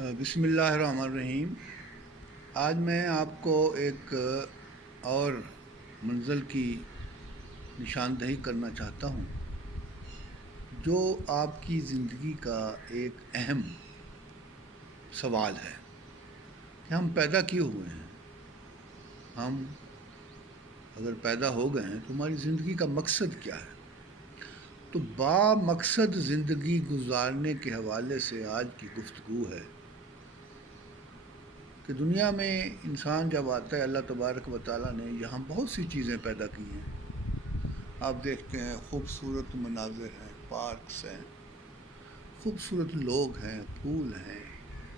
بسم اللہ الرحمن الرحیم۔ آج میں آپ کو ایک اور منزل کی نشاندہی کرنا چاہتا ہوں جو آپ کی زندگی کا ایک اہم سوال ہے کہ ہم پیدا کیوں ہوئے ہیں۔ ہم اگر پیدا ہو گئے ہیں تو ہماری زندگی کا مقصد کیا ہے؟ تو با مقصد زندگی گزارنے کے حوالے سے آج کی گفتگو ہے کہ دنیا میں انسان جب آتا ہے، اللہ تبارک و تعالیٰ نے یہاں بہت سی چیزیں پیدا کی ہیں۔ آپ دیکھتے ہیں خوبصورت مناظر ہیں، پارکس ہیں، خوبصورت لوگ ہیں، پھول ہیں،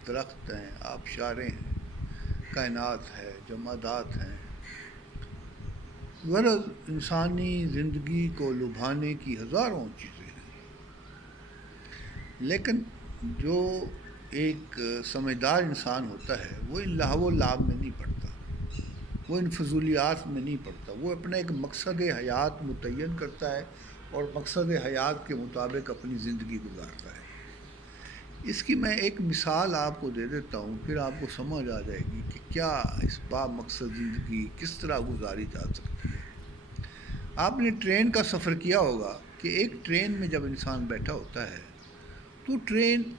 درخت ہیں، آبشاریں ہیں، کائنات ہے، جمادات ہیں۔ غرض انسانی زندگی کو لبھانے کی ہزاروں چیزیں ہیں، لیکن جو ایک سمجھدار انسان ہوتا ہے وہ ان لہو و لعب میں نہیں پڑتا، وہ ان فضولیات میں نہیں پڑتا، وہ اپنا ایک مقصد حیات متعین کرتا ہے اور مقصد حیات کے مطابق اپنی زندگی گزارتا ہے۔ اس کی میں ایک مثال آپ کو دے دیتا ہوں، پھر آپ کو سمجھ آ جائے گی کہ کیا اس با مقصد زندگی کس طرح گزاری جا سکتی ہے۔ آپ نے ٹرین کا سفر کیا ہوگا کہ ایک ٹرین میں جب انسان بیٹھا ہوتا ہے تو ٹرین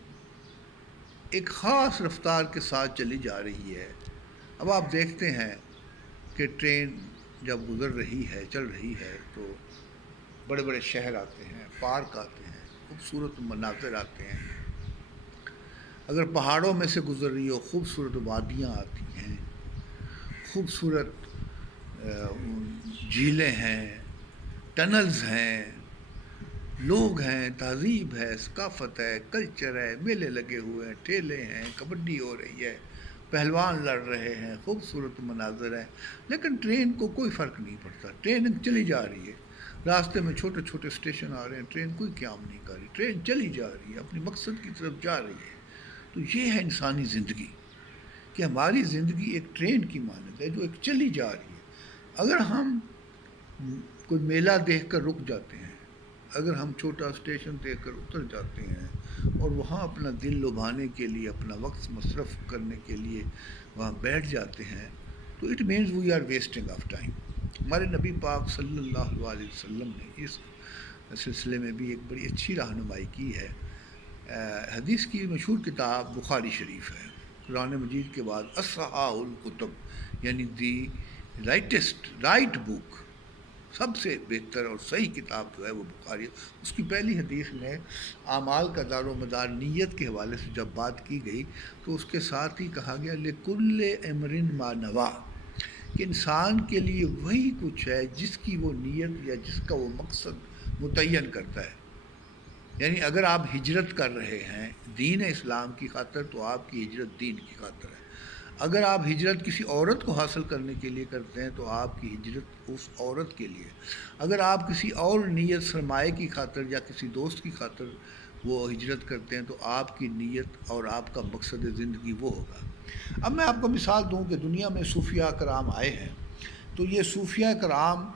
ایک خاص رفتار کے ساتھ چلی جا رہی ہے۔ اب آپ دیکھتے ہیں کہ ٹرین جب گزر رہی ہے، چل رہی ہے، تو بڑے بڑے شہر آتے ہیں، پارک آتے ہیں، خوبصورت مناظر آتے ہیں۔ اگر پہاڑوں میں سے گزر رہی ہو، خوبصورت وادیاں آتی ہیں، خوبصورت جھیلیں ہیں، ٹنلز ہیں، لوگ ہیں، تہذیب ہے، ثقافت ہے، کلچر ہے، میلے لگے ہوئے ہیں، ٹھیلے ہیں، کبڈی ہو رہی ہے، پہلوان لڑ رہے ہیں، خوبصورت مناظر ہیں، لیکن ٹرین کو کوئی فرق نہیں پڑتا۔ ٹرین چلی جا رہی ہے، راستے میں چھوٹے چھوٹے اسٹیشن آ رہے ہیں، ٹرین کوئی قیام نہیں کر رہی، ٹرین چلی جا رہی ہے، اپنی مقصد کی طرف جا رہی ہے۔ تو یہ ہے انسانی زندگی کہ ہماری زندگی ایک ٹرین کی مانند ہے جو ایک چلی جا رہی ہے۔ اگر ہم کوئی میلہ دیکھ کر رک جاتے ہیں، اگر ہم چھوٹا اسٹیشن دیکھ کر اتر جاتے ہیں اور وہاں اپنا دل لبھانے کے لیے، اپنا وقت مصرف کرنے کے لیے وہاں بیٹھ جاتے ہیں، تو it means we are wasting of time. ہمارے نبی پاک صلی اللہ علیہ وسلم نے اس سلسلے میں بھی ایک بڑی اچھی رہنمائی کی ہے۔ حدیث کی مشہور کتاب بخاری شریف ہے۔ قرآن مجید کے بعد اصحاح الکتب یعنی دی رائٹ بک، سب سے بہتر اور صحیح کتاب جو ہے وہ بخاری ہے۔ اس کی پہلی حدیث میں اعمال کا دار و مدار نیت کے حوالے سے جب بات کی گئی تو اس کے ساتھ ہی کہا گیا لِكُلِّ اَمْرٍ مَا نَوَىٰ، کہ انسان کے لیے وہی کچھ ہے جس کی وہ نیت یا جس کا وہ مقصد متعین کرتا ہے۔ یعنی اگر آپ ہجرت کر رہے ہیں دین اسلام کی خاطر تو آپ کی ہجرت دین کی خاطر ہے۔ اگر آپ ہجرت کسی عورت کو حاصل کرنے کے لیے کرتے ہیں تو آپ کی ہجرت اس عورت کے لیے۔ اگر آپ کسی اور نیت سرمایہ کی خاطر یا کسی دوست کی خاطر وہ ہجرت کرتے ہیں تو آپ کی نیت اور آپ کا مقصد زندگی وہ ہوگا۔ اب میں آپ کو مثال دوں کہ دنیا میں صوفیاء کرام آئے ہیں، تو یہ صوفیاء کرام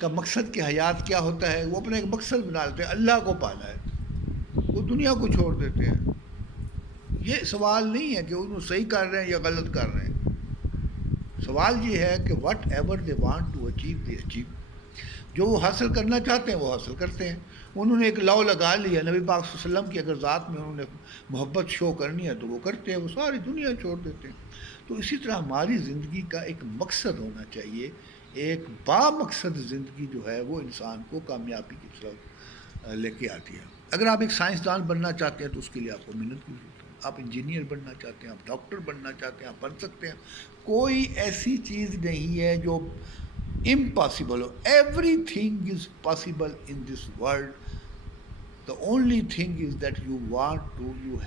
کا مقصد کے حیات کیا ہوتا ہے؟ وہ اپنا ایک مقصد بنا لیتے ہیں، اللہ کو پانا ہے، وہ دنیا کو چھوڑ دیتے ہیں۔ یہ سوال نہیں ہے کہ انہوں صحیح کر رہے ہیں یا غلط کر رہے ہیں، سوال یہ ہے کہ whatever they want to achieve they achieve, جو وہ حاصل کرنا چاہتے ہیں وہ حاصل کرتے ہیں۔ انہوں نے ایک لاؤ لگا لیا نبی پاک صلی اللہ علیہ وسلم کی، اگر ذات میں انہوں نے محبت شو کرنی ہے تو وہ کرتے ہیں، وہ ساری دنیا چھوڑ دیتے ہیں۔ تو اسی طرح ہماری زندگی کا ایک مقصد ہونا چاہیے، ایک با مقصد زندگی جو ہے وہ انسان کو کامیابی کی طرف لے کے آتی ہے۔ اگر آپ ایک سائنسدان بننا چاہتے ہیں تو اس کے لیے آپ کو محنت کی ضرورت ہے۔ آپ انجینئر بننا چاہتے ہیں، آپ ڈاکٹر بننا چاہتے ہیں، آپ بن سکتے ہیں۔ کوئی ایسی چیز نہیں ہے جو impossible who. Every thing is possible in this world. The only thing is that you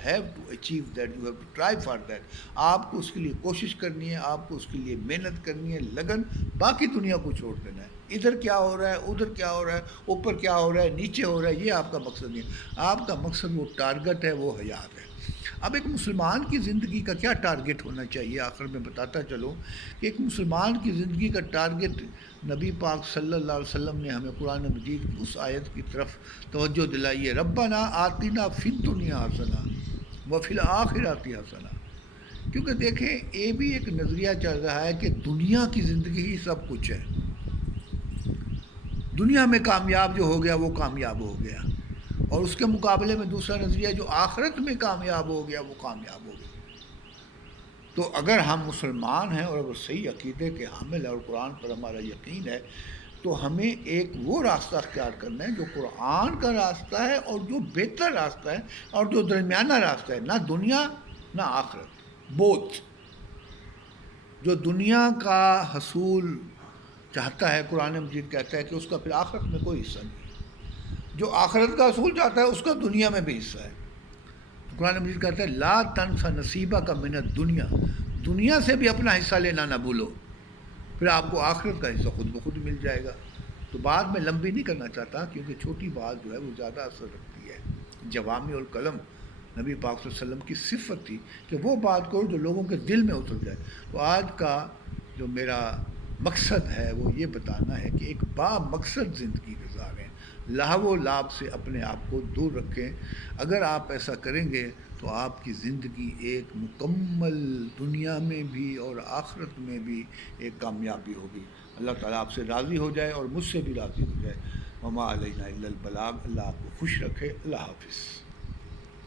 have to achieve that, you have to try for that۔ آپ کو اس کے لیے کوشش کرنی ہے، آپ کو اس کے لیے محنت کرنی ہے، لگن، باقی دنیا کو چھوڑ دینا ہے۔ ادھر کیا ہو رہا ہے، ادھر کیا ہو رہا ہے، اوپر کیا ہو رہا ہے، نیچے ہو رہا ہے، یہ آپ کا مقصد نہیں ہے۔ آپ کا مقصد وہ ٹارگٹ ہے، وہ حیات ہے۔ اب ایک مسلمان کی زندگی کا کیا ٹارگٹ ہونا چاہیے؟ آخر میں بتاتا چلوں کہ ایک مسلمان کی زندگی کا ٹارگٹ نبی پاک صلی اللہ علیہ وسلم نے ہمیں قرآن مجید کی اس آیت کی طرف توجہ دلائی ہے، ربنا آتنا فی الدنیا حسنہ وفی الآخرۃ حسنہ۔ کیونکہ دیکھیں یہ بھی ایک نظریہ چل رہا ہے کہ دنیا کی زندگی ہی سب کچھ ہے، دنیا میں کامیاب جو ہو گیا وہ کامیاب ہو گیا، اور اس کے مقابلے میں دوسرا نظریہ جو آخرت میں کامیاب ہو گیا وہ کامیاب ہو گیا۔ تو اگر ہم مسلمان ہیں اور اگر صحیح عقیدے کے حامل ہیں اور قرآن پر ہمارا یقین ہے، تو ہمیں ایک وہ راستہ اختیار کرنا ہے جو قرآن کا راستہ ہے اور جو بہتر راستہ ہے اور جو درمیانہ راستہ ہے، نہ دنیا نہ آخرت، بوتھ۔ جو دنیا کا حصول چاہتا ہے، قرآن مجید کہتا ہے کہ اس کا پھر آخرت میں کوئی حصہ نہیں ہے، جو آخرت کا حصول چاہتا ہے اس کا دنیا میں بھی حصہ ہے۔ تو قرآن مجید کہتا ہے لا تنس نصیبہ کا من الدنیا، دنیا سے بھی اپنا حصہ لینا نہ بھولو، پھر آپ کو آخرت کا حصہ خود بخود مل جائے گا۔ تو بات میں لمبی نہیں کرنا چاہتا کیونکہ چھوٹی بات جو ہے وہ زیادہ اثر رکھتی ہے۔ جوامع الکلم نبی پاک صلی اللہ علیہ وسلم کی صفت تھی کہ وہ بات کرو جو لوگوں کے دل میں اتر جائے۔ تو آج کا جو میرا مقصد ہے وہ یہ بتانا ہے کہ ایک با مقصد زندگی گزاریں، لہو و لعب سے اپنے آپ کو دور رکھیں۔ اگر آپ ایسا کریں گے تو آپ کی زندگی ایک مکمل دنیا میں بھی اور آخرت میں بھی ایک کامیابی ہوگی۔ اللہ تعالیٰ آپ سے راضی ہو جائے اور مجھ سے بھی راضی ہو جائے۔ وما علینا الا البلاغ۔ اللہ آپ کو خوش رکھے۔ اللہ حافظ۔